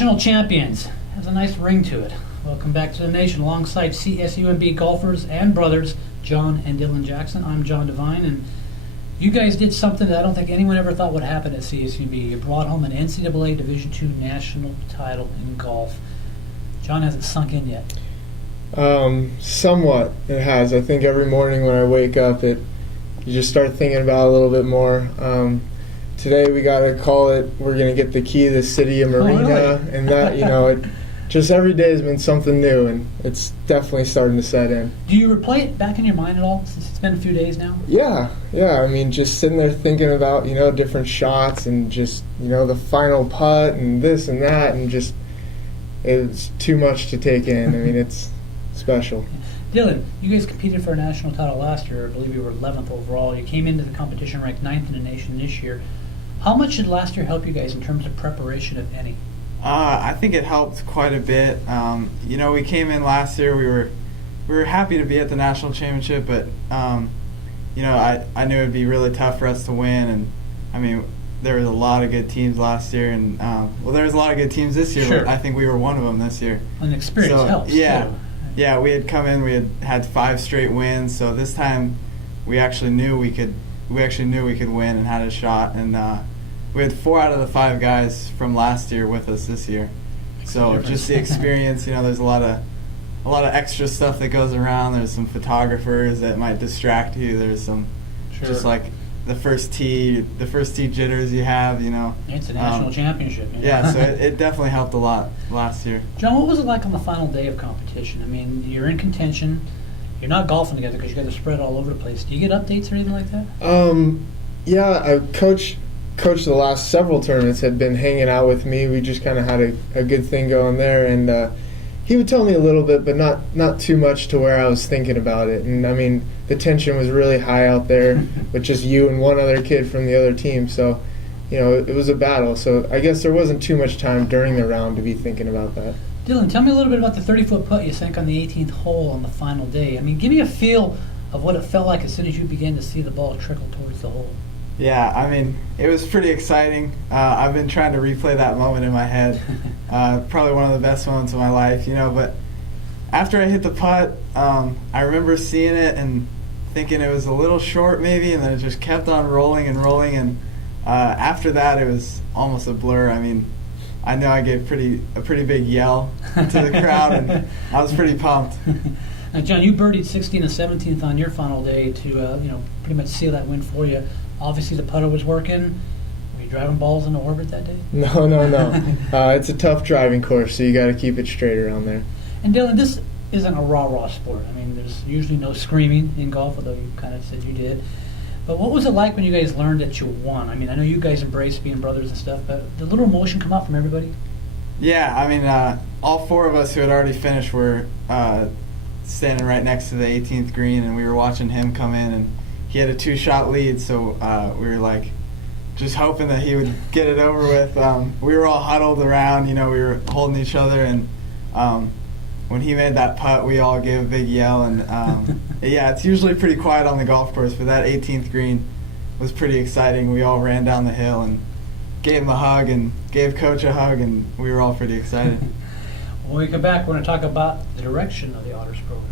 National champions. Has a nice ring to it. Welcome back to the nation alongside CSUMB golfers and brothers, John and Dylan Jackson. I'm John Devine, and you guys did something that I don't think anyone ever thought would happen at CSUMB. You brought home an NCAA Division II national title in golf. John, hasn't sunk in yet? Somewhat it has. I think every morning when I wake up, you just start thinking about it a little bit more. Today we got to call it, we're going to get the key to the city of Marina, really? And that, just every day has been something new, and it's definitely starting to set in. Do you replay it back in your mind at all, since it's been a few days now? Yeah. I mean, just sitting there thinking about, different shots and just, the final putt and this and that, and just, it's too much to take in. I mean, it's special. Dylan, you guys competed for a national title last year. I believe you were 11th overall. You came into the competition ranked 9th in the nation this year. How much did last year help you guys in terms of preparation, if any? I think it helped quite a bit. We came in last year. We were happy to be at the national championship, but I knew it'd be really tough for us to win. And I mean, there was a lot of good teams last year, and there was a lot of good teams this year. Sure. But I think we were one of them this year. And experience helps. Yeah, too. Yeah. We had come in. We had 5 straight wins. So this time, we actually knew we could. We actually knew we could win and had a shot. And we had 4 out of the 5 guys from last year with us this year. So just the experience, there's a lot of extra stuff that goes around. There's some photographers that might distract you. There's some just like the first tee jitters you have, It's a national championship. Yeah, so it definitely helped a lot last year. John, what was it like on the final day of competition? I mean, you're in contention. You're not golfing together because you guys are spread all over the place. Do you get updates or anything like that? Yeah, Coach the last several tournaments had been hanging out with me. We just kind of had a good thing going there, and he would tell me a little bit, but not too much to where I was thinking about it. And I mean, the tension was really high out there with just you and one other kid from the other team. So, it was a battle. So I guess there wasn't too much time during the round to be thinking about that. Dylan, tell me a little bit about the 30-foot putt you sank on the 18th hole on the final day. I mean, give me a feel of what it felt like as soon as you began to see the ball trickle towards the hole. Yeah, I mean, it was pretty exciting. I've been trying to replay that moment in my head. Probably one of the best moments of my life, But after I hit the putt, I remember seeing it and thinking it was a little short maybe, and then it just kept on rolling and rolling. And after that, it was almost a blur. I mean, I know I gave a pretty big yell to the crowd, and I was pretty pumped. Now, John, you birdied 16th and 17th on your final day to pretty much seal that win for you. Obviously, the putter was working. Were you driving balls into orbit that day? No. It's a tough driving course, so you got to keep it straight around there. And Dylan, this isn't a rah-rah sport. I mean, there's usually no screaming in golf, although you kind of said you did. But what was it like when you guys learned that you won? I mean, I know you guys embrace being brothers and stuff, but did a little emotion come out from everybody? Yeah, I mean, all 4 of us who had already finished were standing right next to the 18th green, and we were watching him come in, and he had a 2-shot lead, so we were like just hoping that he would get it over with. We were all huddled around, we were holding each other, and when he made that putt, we all gave a big yell. And yeah, it's usually pretty quiet on the golf course, but that 18th green was pretty exciting. We all ran down the hill and gave him a hug and gave Coach a hug, and we were all pretty excited. When we come back, we're going to talk about the direction of the Honors Program.